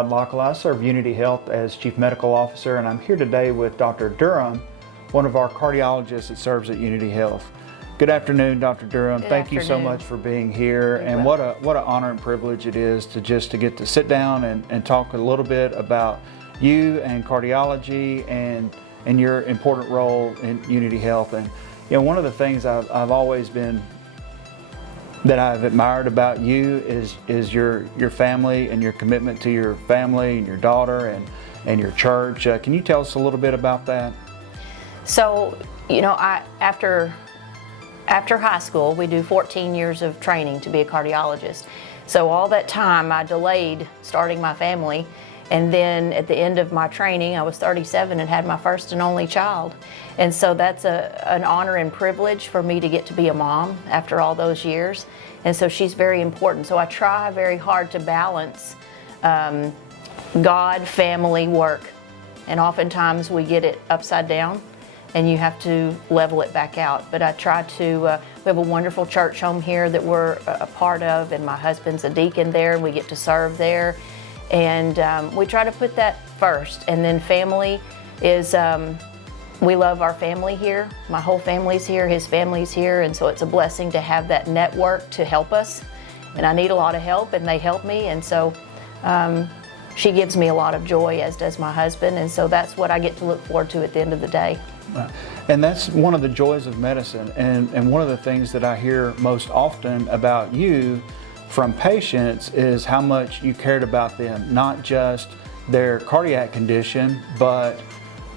Lochala. I serve Unity Health as Chief Medical Officer, and I'm here today with Dr. Durham, one of our cardiologists that serves at Unity Health. Good afternoon, Dr. Durham. Thank you so much for being here. And what an honor and privilege it is to get to sit down and talk a little bit about you and cardiology and your important role in Unity Health. And you know, one of the things I've always been that I've admired about you is your family and your commitment to your family and your daughter and your church. Can you tell us a little bit about that? So, you know, after high school, we do 14 years of training to be a cardiologist. So all that time I delayed starting my family, and then at the end of my training, I was 37 and had my first and only child. And so that's an honor and privilege for me to get to be a mom after all those years. And so she's very important. So I try very hard to balance God, family, work. And oftentimes we get it upside down and you have to level it back out. But I try to, we have a wonderful church home here that we're a part of, and my husband's a deacon there, and we get to serve there. And we try to put that first. And then family is, we love our family here. My whole family's here, his family's here, and so it's a blessing to have that network to help us. And I need a lot of help, and they help me, and so she gives me a lot of joy, as does my husband, and so that's what I get to look forward to at the end of the day. And that's one of the joys of medicine, and one of the things that I hear most often about you from patients is how much you cared about them, not just their cardiac condition, but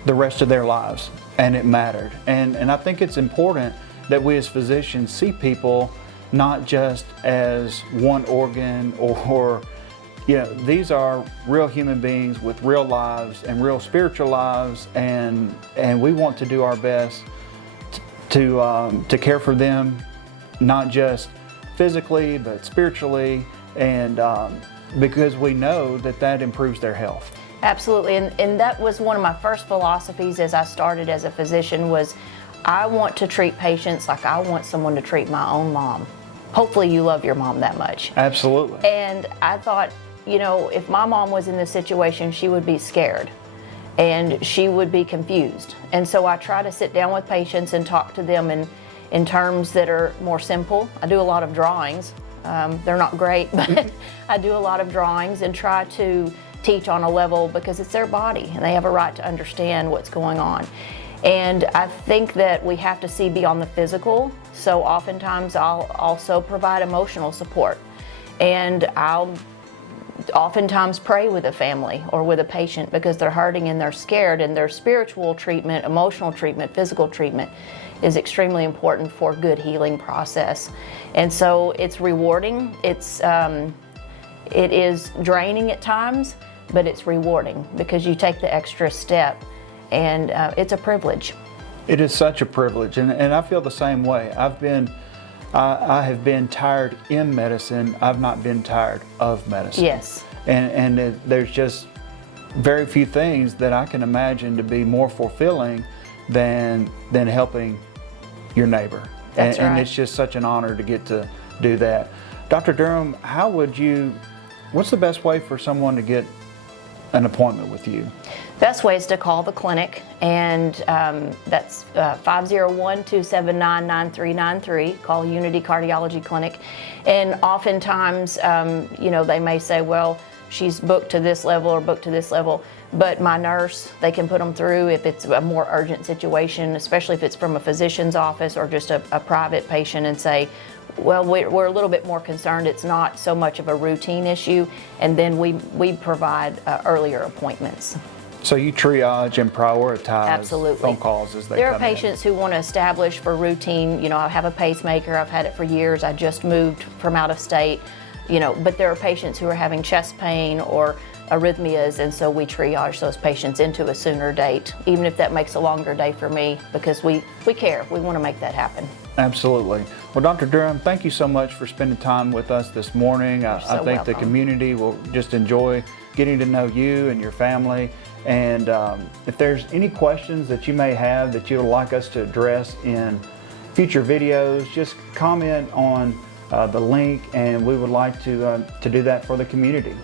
the rest of their lives, and it mattered. And I think it's important that we as physicians see people not just as one organ or you know, these are real human beings with real lives and real spiritual lives, and we want to do our best to care for them, not just physically but spiritually, and because we know that improves their health. Absolutely, and that was one of my first philosophies as I started as a physician was I want to treat patients like I want someone to treat my own mom. Hopefully you love your mom that much. Absolutely. And I thought, you know, if my mom was in this situation, she would be scared and she would be confused. And so I try to sit down with patients and talk to them in terms that are more simple. I do a lot of drawings. They're not great, but I do a lot of drawings and try to teach on a level because it's their body and they have a right to understand what's going on. And I think that we have to see beyond the physical. So oftentimes I'll also provide emotional support, and I'll oftentimes pray with a family or with a patient because they're hurting and they're scared, and their spiritual treatment, emotional treatment, physical treatment is extremely important for a good healing process. And so it's rewarding. It is draining at times, but it's rewarding because you take the extra step, and it's a privilege. It is such a privilege, and I feel the same way. I have been tired in medicine. I've not been tired of medicine. Yes. And there's just very few things that I can imagine to be more fulfilling than helping your neighbor. That's right. And it's just such an honor to get to do that. Dr. Durham, what's the best way for someone to get an appointment with you? Best way is to call the clinic, and that's 501-279-9393. Call Unity Cardiology Clinic. And oftentimes, you know, they may say, well, she's booked to this level or booked to this level, but my nurse, they can put them through if it's a more urgent situation, especially if it's from a physician's office or just a private patient, and say, well, we're a little bit more concerned. It's not so much of a routine issue, and then we provide earlier appointments. So you triage and prioritize Absolutely. Phone calls as they come in. There are patients who want to establish for routine, you know, I have a pacemaker, I've had it for years, I just moved from out of state, you know, but there are patients who are having chest pain or arrhythmias, and so we triage those patients into a sooner date, even if that makes a longer day for me, because we care, we want to make that happen. Absolutely. Well, Dr. Durham, thank you so much for spending time with us this morning. I think welcome. the community will just enjoy getting to know you and your family. And if there's any questions that you may have that you would like us to address in future videos, just comment on the link, and we would like to do that for the community.